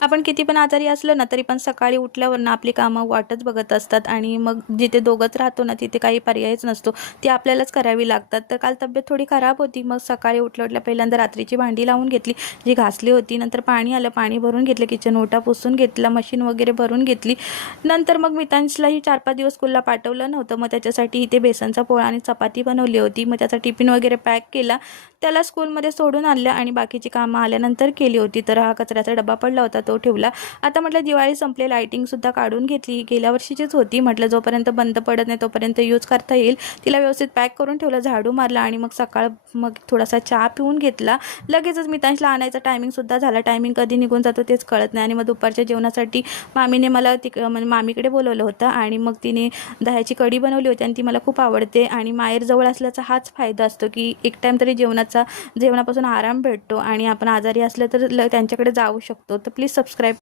आपण किती पण आजारी असलो ना तरी पण सकाळी उठल्यावर ना आपली कामं वाटच बघत असतात आणि मग जिथे दोघंच राहतो ना तिथे काही पर्यायच नसतो, ती आपल्यालाच करावी लागतात। तर काल तब्येत थोडी खराब होती, मग सकाळी उठल्या पहिल्यांदा रात्रीची भांडी लावून घेतली जी घासली होती, नंतर पाणी आलं, पाणी भरून घेतलं, किचन ओटा पुसून घेतला, मशीन वगैरे भरून घेतली। नंतर मग मितांशलाही 4-5 दिवस स्कूलला पाठवलं नव्हतं, मग त्याच्यासाठी इथे बेसनचा पोळा आणि चपाती बनवली होती, मग त्याचा टिफिन वगैरे पॅक केला, त्याला स्कूलमध्ये सोडून आणलं आणि बाकीची कामं आल्यानंतर केली होती। तर हा कचऱ्याचा डबा पडला होता तो ठेवला। आता म्हटलं दिवाळी संपली, लाइटिंगसुद्धा काढून घेतली, गेल्या वर्षीचीच होती, म्हटलं जोपर्यंत बंद पडत नाही तोपर्यंत यूज करता येईल, तिला व्यवस्थित पॅक करून ठेवलं, झाडू मारला आणि मग थोडासा चहा पिऊन घेतला। लगेचच मितांशला आणायचा टायमिंगसुद्धा झाला, टायमिंग कधी निघून जातो तेच कळत नाही। आणि मग दुपारच्या जेवणासाठी मामीने मला म्हणजे मामीकडे बोलवलं होतं आणि मग तिने दह्याची कढी बनवली होती आणि ती मला खूप आवडते आणि माहेर जवळ असल्याचा हाच फायदा असतो की एक टाइम तरी जेवणापासून आराम भेटतो आणि आपण आजारी असलं तर त्यांच्याकडे जाऊ शकतो। तर प्लीज सबस्क्राईब